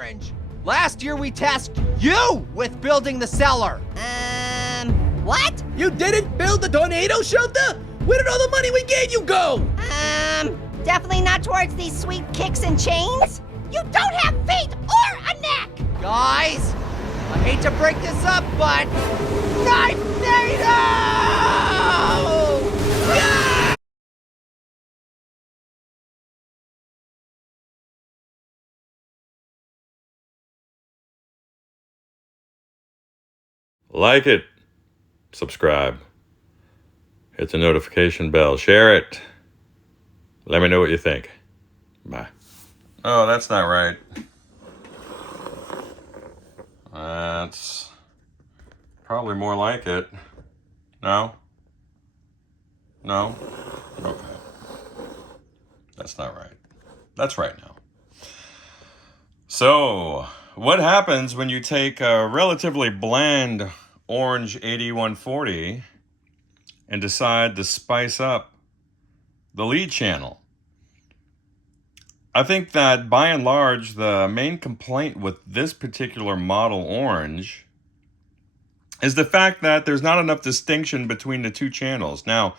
orange. Last year we tasked you with building the cellar. What? You didn't build the tornado shelter? Where did all the money we gave you go? Definitely not towards these sweet kicks and chains. You don't have feet or a neck! Guys, I hate to break this up, but Knife NATO! Yeah! Like it, subscribe, hit the notification bell, share it. Let me know what you think. Bye. Oh, that's not right. That's probably more like it. No? No? Okay. That's not right. That's right now. So, what happens when you take a relatively bland orange AD140 and decide to spice up the lead channel? I think that by and large, the main complaint with this particular model orange is the fact that there's not enough distinction between the two channels. Now,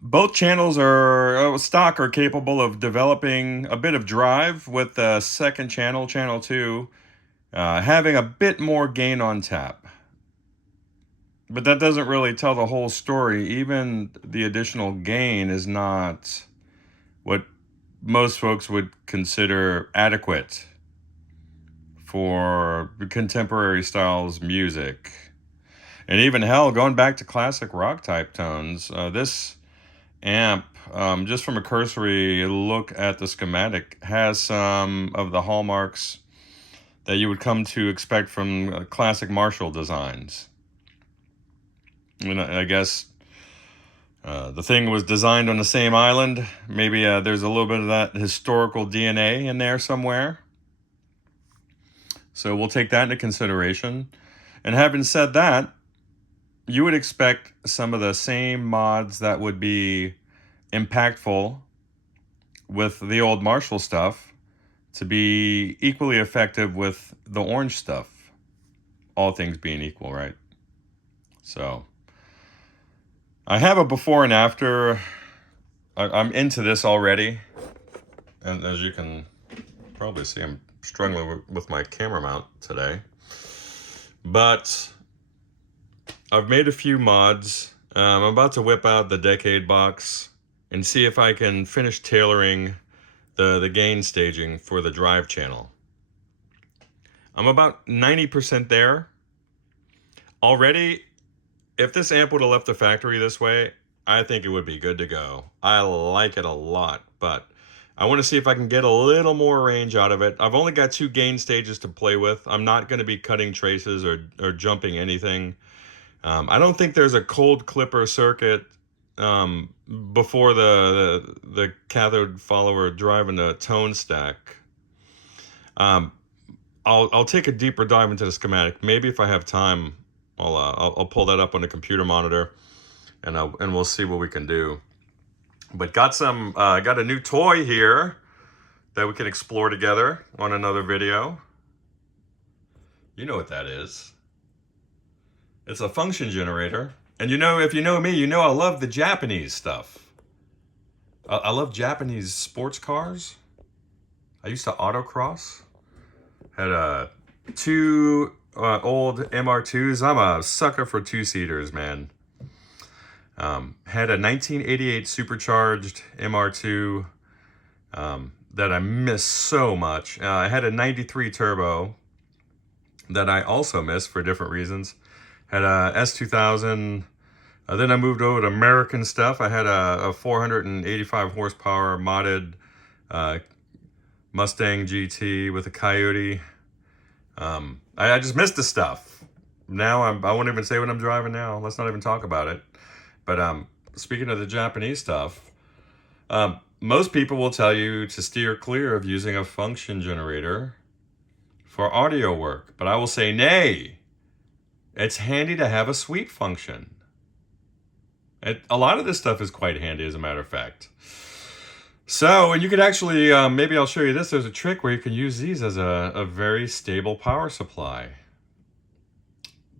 both channels are stock are capable of developing a bit of drive, with the second channel, channel 2, having a bit more gain on tap. But that doesn't really tell the whole story. Even the additional gain is not what most folks would consider adequate for contemporary styles music. And even hell, going back to classic rock type tones, this amp, just from a cursory look at the schematic, has some of the hallmarks that you would come to expect from classic Marshall designs. And I guess the thing was designed on the same island. Maybe there's a little bit of that historical DNA in there somewhere. So we'll take that into consideration. And having said that, you would expect some of the same mods that would be impactful with the old Marshall stuff to be equally effective with the orange stuff. All things being equal, right? So I have a before and after. I'm into this already. And as you can probably see, I'm struggling with my camera mount today. But I've made a few mods. I'm about to whip out the Decade box and see if I can finish tailoring the gain staging for the drive channel. I'm about 90% there. Already, if this amp would have left the factory this way, I think it would be good to go. I like it a lot, but I want to see if I can get a little more range out of it. I've only got 2 gain stages to play with. I'm not going to be cutting traces or jumping anything. I don't think there's a cold clipper circuit before the cathode follower driving the tone stack. I'll take a deeper dive into the schematic. Maybe if I have time, I'll pull that up on the computer monitor, and we'll see what we can do. But got a new toy here that we can explore together on another video. You know what that is. It's a function generator. And if you know me, you know I love the Japanese stuff. I love Japanese sports cars. I used to autocross. Had 2 old MR2s. I'm a sucker for 2-seaters, man. Had a 1988 supercharged MR2 that I miss so much. I had a 93 turbo that I also miss for different reasons. Had a S2000. Then I moved over to American stuff. I had a 485 horsepower modded Mustang GT with a Coyote. I just missed the stuff. Now I won't even say what I'm driving now. Let's not even talk about it. But speaking of the Japanese stuff, most people will tell you to steer clear of using a function generator for audio work. But I will say nay. It's handy to have a sweep function. A lot of this stuff is quite handy, as a matter of fact. So, and you could actually, maybe I'll show you this. There's a trick where you can use these as a very stable power supply.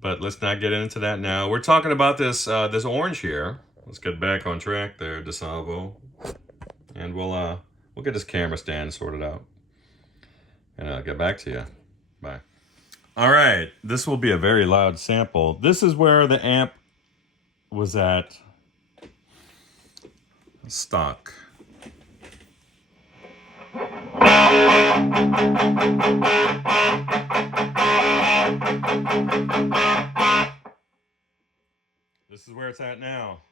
But let's not get into that now. We're talking about this this orange here. Let's get back on track there, DeSalvo. And we'll get this camera stand sorted out. And I'll get back to you. Bye. All right, this will be a very loud sample. This is where the amp was at stock. This is where it's at now.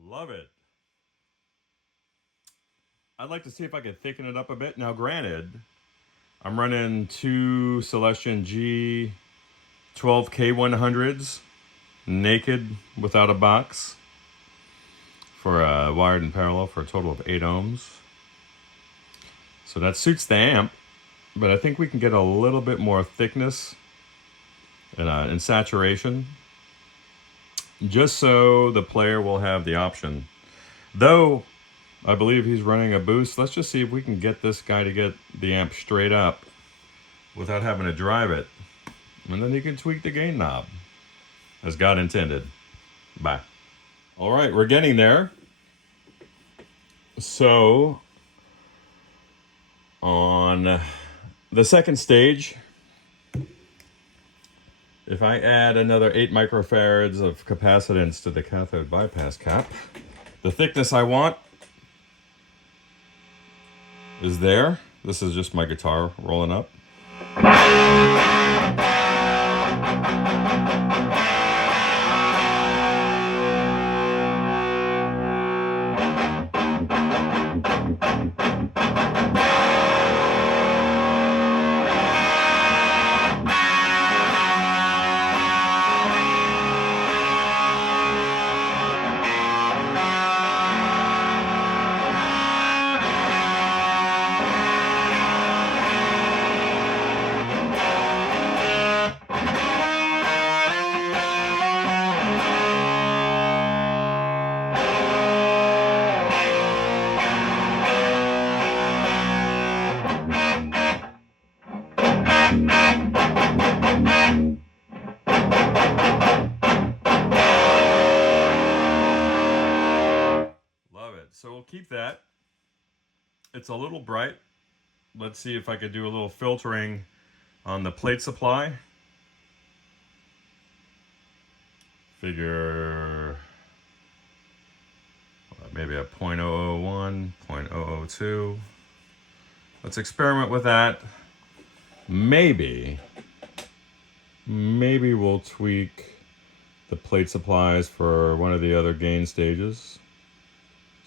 Love it. I'd like to see if I could thicken it up a bit. Now, granted, I'm running two Celestion G12K100s, naked, without a box, for wired in parallel for a total of 8 ohms. So that suits the amp, but I think we can get a little bit more thickness and saturation, just so the player will have the option. Though I believe he's running a boost. Let's just see if we can get this guy to get the amp straight up without having to drive it. And then you can tweak the gain knob as God intended. Bye. All right, we're getting there. So on the second stage, if I add another 8 microfarads of capacitance to the cathode bypass cap, the thickness I want is there. This is just my guitar rolling up. So we'll keep that. It's a little bright. Let's see if I could do a little filtering on the plate supply. Figure maybe a 0.001, 0.002. Let's experiment with that. Maybe we'll tweak the plate supplies for one of the other gain stages,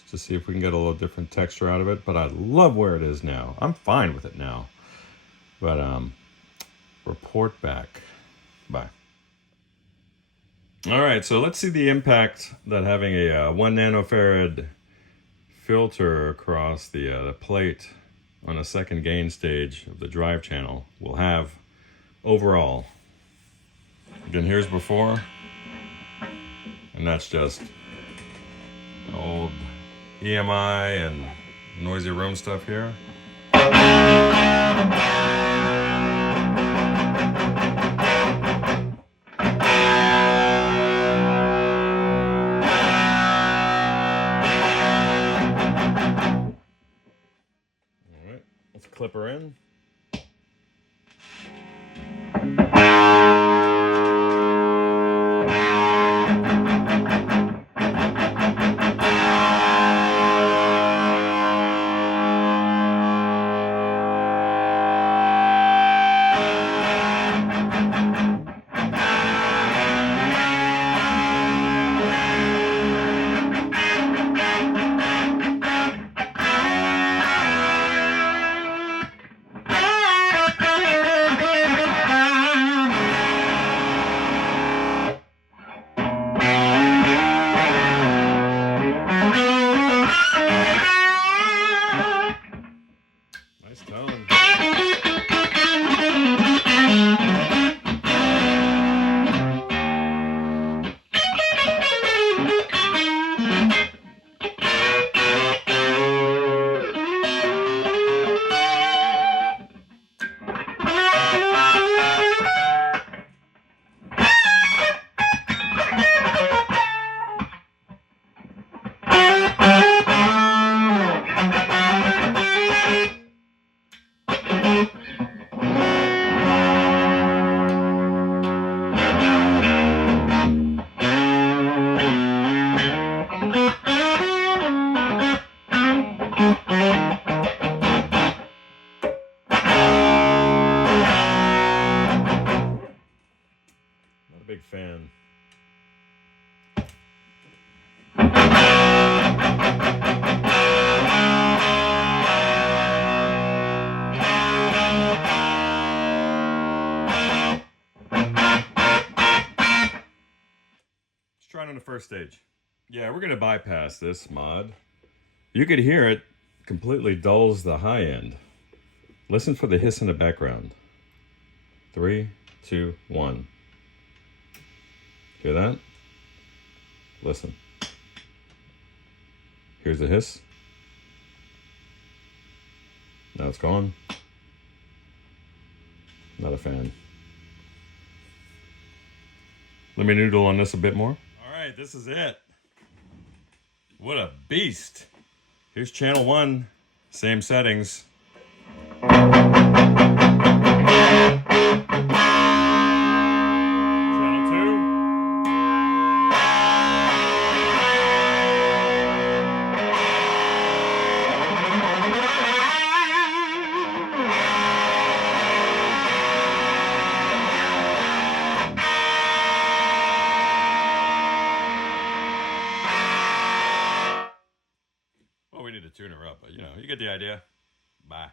to see if we can get a little different texture out of it. But I love where it is now. I'm fine with it now. But report back. Bye. All right, so let's see the impact that having a 1 nanofarad filter across the plate on a second gain stage of the drive channel will have overall. Again, here's before, and that's just old EMI and noisy room stuff here. Alright, let's clip her in. on the first stage. Yeah, we're gonna bypass this mod. You could hear it completely dulls the high end. Listen for the hiss in the background. 3, 2, 1. Hear that? Listen. Here's the hiss. Now it's gone. Not a fan. Let me noodle on this a bit more. All right, this is it. What a beast. Here's channel 1, same settings. Channel 2. Well, we need to tune her up, but you know, you get the idea. Bye.